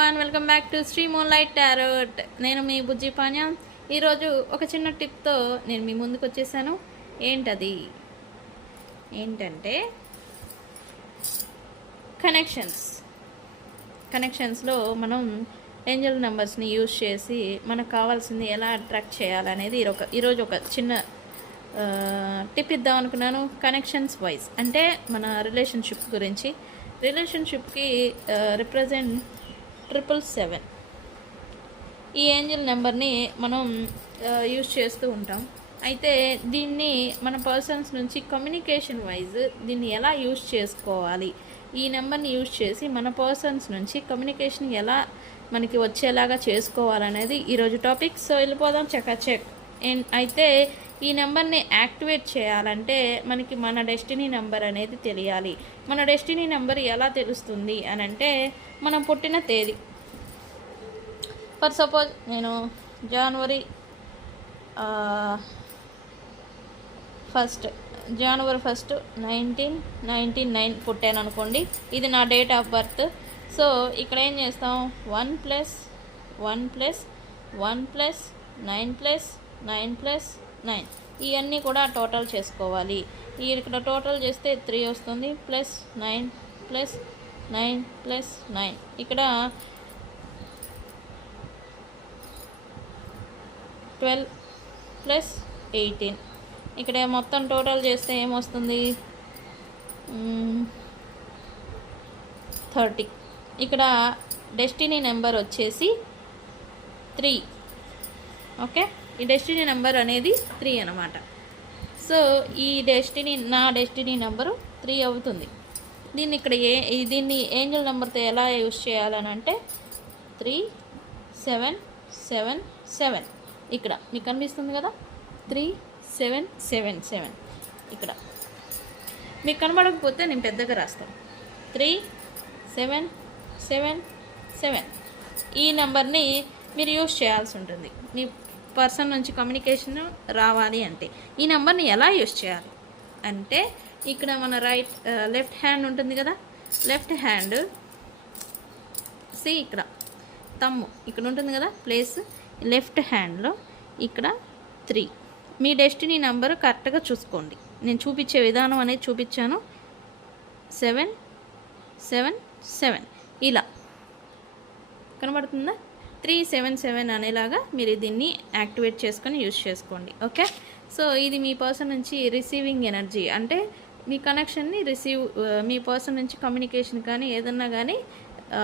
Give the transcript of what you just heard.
One welcome back to Sri Moonlight Tarot నేను మీ బుజ్జి పాన్య ఈరోజు ఒక చిన్న టిప్తో నేను మీ ముందుకు వచ్చేసాను. ఏంటది? ఏంటంటే కనెక్షన్స్ కనెక్షన్స్లో మనం ఏంజల్ నెంబర్స్ని యూజ్ చేసి మనకు కావాల్సింది ఎలా అట్రాక్ట్ చేయాలనేది ఈరొక ఈరోజు ఒక చిన్న టిప్ ఇద్దాం అనుకున్నాను. కనెక్షన్స్ వైజ్ అంటే మన రిలేషన్షిప్ గురించి. రిలేషన్షిప్కి రిప్రజెంట్ ట్రిపుల్ సెవెన్ ఈ ఏంజిల్ నెంబర్ని మనం యూజ్ చేస్తూ ఉంటాం. అయితే దీన్ని మన పర్సన్స్ నుంచి కమ్యూనికేషన్ వైజ్ దీన్ని ఎలా యూజ్ చేసుకోవాలి? ఈ నెంబర్ని యూజ్ చేసి మన పర్సన్స్ నుంచి కమ్యూనికేషన్ ఎలా మనకి వచ్చేలాగా చేసుకోవాలనేది ఈరోజు టాపిక్ సో వెళ్ళిపోదాం చెక్ చెక్ అయితే ఈ నెంబర్ని యాక్టివేట్ చేయాలంటే మనకి మన డెస్టినీ నెంబర్ అనేది తెలియాలి. మన డెస్టినీ నెంబర్ ఎలా తెలుస్తుంది అని అంటే మనం పుట్టిన తేదీ. ఫర్ సపోజ్ నేను జనవరి ఫస్ట్ జనవరి ఫస్ట్ నైన్టీన్ నైన్టీన్ నైన్ పుట్టాను అనుకోండి. ఇది నా డేట్ ఆఫ్ బర్త్. సో ఇక్కడ ఏం చేస్తాం? One plus one plus one plus nine plus nine plus nine. ఇవన్నీ కూడా టోటల్ చేసుకోవాలి. ఇక్కడ టోటల్ చేస్తే త్రీ వస్తుంది. Plus nine plus nine plus nine. ఇక్కడ ట్వెల్వ్ ప్లస్ ఎయిటీన్. ఇక్కడ మొత్తం టోటల్ చేస్తే ఏమొస్తుంది? థర్టీ. ఇక్కడ డెస్టినీ నెంబర్ వచ్చేసి త్రీ. ఓకే? ఈ డెస్టినీ నెంబర్ అనేది త్రీ అనమాట సో ఈ డెస్టినీ నా డెస్టినీ నెంబరు త్రీ అవుతుంది. దీన్ని ఇక్కడ ఏ ఈ- దీన్ని ఏంజల్ నెంబర్తో ఎలా యూస్ చేయాలని అంటే త్రీ సెవెన్ సెవెన్ సెవెన్. ఇక్కడ మీకు కనిపిస్తుంది కదా? Three seven seven seven. ఇక్కడ. మీకు కనబడకపోతే నేను పెద్దగా రాస్తాను. Three seven seven seven. ఈ నెంబర్ని మీరు యూజ్ చేయాల్సి ఉంటుంది. మీ పర్సన్ నుంచి కమ్యూనికేషన్ రావాలి అంటే ఈ నెంబర్ని ఎలా యూస్ చేయాలి? అంటే ఇక్కడ మన రైట్ లెఫ్ట్ హ్యాండ్ ఉంటుంది కదా? లెఫ్ట్ హ్యాండ్ సి ఇక్కడ తమ్ము ఇక్కడ ఉంటుంది కదా? ప్లేస్ లెఫ్ట్ హ్యాండ్లో ఇక్కడ త్రీ. మీ డెస్టినీ నెంబర్ కరెక్ట్గా చూసుకోండి. నేను చూపించే విధానం అనేది చూపించాను. Seven seven seven. ఇలా. కనబడుతుందా? త్రీ సెవెన్ సెవెన్ అనేలాగా మీరు దీన్ని యాక్టివేట్ చేసుకొని యూజ్ చేసుకోండి ఓకే? సో ఇది మీ పర్సన్ నుంచి రిసీవింగ్ ఎనర్జీ. అంటే మీ కనెక్షన్ని రిసీవ్ మీ పర్సన్ నుంచి కమ్యూనికేషన్ కానీ ఏదన్నా కానీ